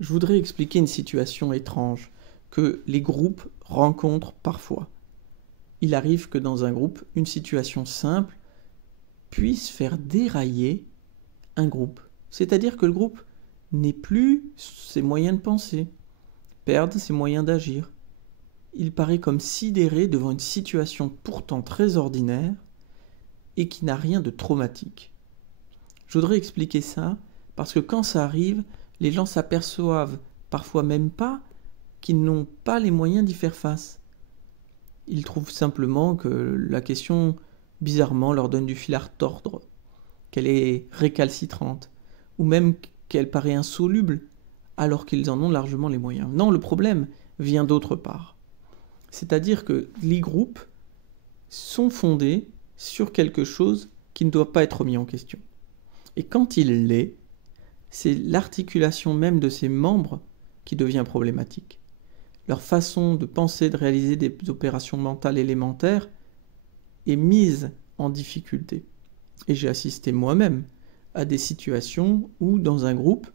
Je voudrais expliquer une situation étrange que les groupes rencontrent parfois. Il arrive que dans un groupe, une situation simple puisse faire dérailler un groupe. C'est-à-dire que le groupe n'ait plus ses moyens de penser, perde ses moyens d'agir. Il paraît comme sidéré devant une situation pourtant très ordinaire et qui n'a rien de traumatique. Je voudrais expliquer ça parce que quand ça arrive, les gens s'aperçoivent, parfois même pas, qu'ils n'ont pas les moyens d'y faire face. Ils trouvent simplement que la question, bizarrement, leur donne du fil à retordre, qu'elle est récalcitrante, ou même qu'elle paraît insoluble, alors qu'ils en ont largement les moyens. Non, le problème vient d'autre part. C'est-à-dire que les groupes sont fondés sur quelque chose qui ne doit pas être mis en question. Et quand il l'est, c'est l'articulation même de ses membres qui devient problématique. Leur façon de penser, de réaliser des opérations mentales élémentaires est mise en difficulté. Et j'ai assisté moi-même à des situations où, dans un groupe,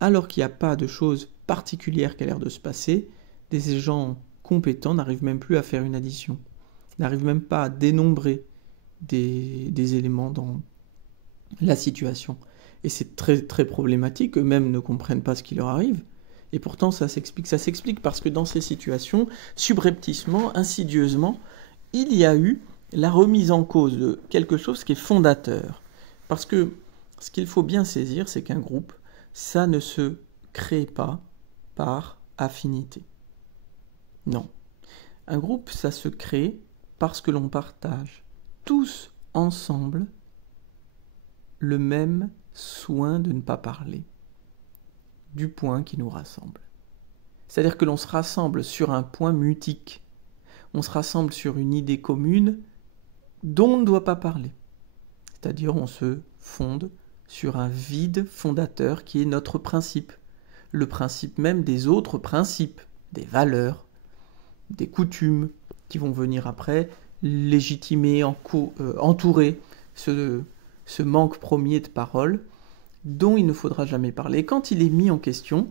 alors qu'il n'y a pas de choses particulières qui a l'air de se passer, des gens compétents n'arrivent même plus à faire une addition, n'arrivent même pas à dénombrer des éléments dans la situation. Et c'est très très problématique, eux-mêmes ne comprennent pas ce qui leur arrive. Et pourtant ça s'explique. Ça s'explique parce que dans ces situations, subrepticement, insidieusement, il y a eu la remise en cause de quelque chose qui est fondateur. Parce que ce qu'il faut bien saisir, c'est qu'un groupe, ça ne se crée pas par affinité. Non. Un groupe, ça se crée parce que l'on partage tous ensemble le même soin de ne pas parler du point qui nous rassemble. C'est-à-dire que l'on se rassemble sur un point mutique. On se rassemble sur une idée commune dont on ne doit pas parler. C'est-à-dire on se fonde sur un vide fondateur qui est notre principe. Le principe même des autres principes, des valeurs, des coutumes qui vont venir après légitimer, entourer ce manque premier de parole dont il ne faudra jamais parler. Et quand il est mis en question,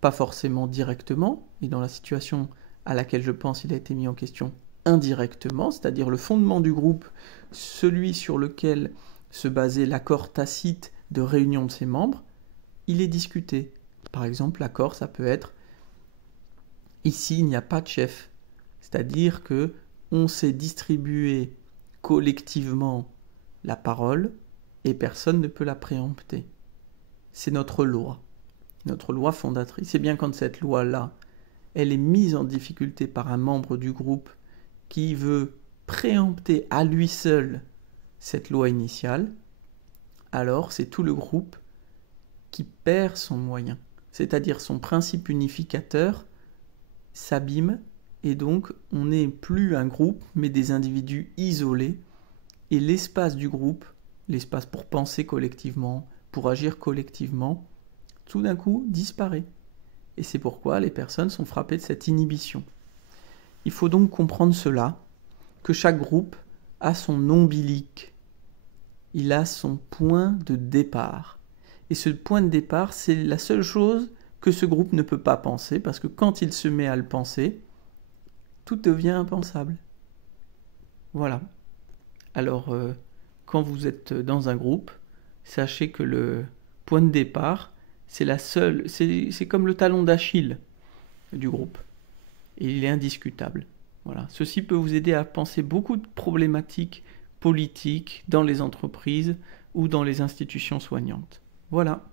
pas forcément directement, et dans la situation à laquelle je pense il a été mis en question indirectement, c'est-à-dire le fondement du groupe, celui sur lequel se basait l'accord tacite de réunion de ses membres, il est discuté. Par exemple, l'accord, ça peut être ici, il n'y a pas de chef, c'est-à-dire que on s'est distribué collectivement la parole et personne ne peut la préempter. C'est notre loi fondatrice. C'est bien quand cette loi-là, elle est mise en difficulté par un membre du groupe qui veut préempter à lui seul cette loi initiale, alors c'est tout le groupe qui perd son moyen, c'est-à-dire son principe unificateur s'abîme et donc on n'est plus un groupe mais des individus isolés et l'espace du groupe, l'espace pour penser collectivement, pour agir collectivement, tout d'un coup disparaît. Et c'est pourquoi les personnes sont frappées de cette inhibition. Il faut donc comprendre cela, que chaque groupe a son ombilic, il a son point de départ. Et ce point de départ, c'est la seule chose que ce groupe ne peut pas penser, parce que quand il se met à le penser, tout devient impensable. Voilà. Alors, quand vous êtes dans un groupe, sachez que le point de départ, c'est comme le talon d'Achille du groupe. Et il est indiscutable. Voilà. Ceci peut vous aider à penser beaucoup de problématiques politiques dans les entreprises ou dans les institutions soignantes. Voilà.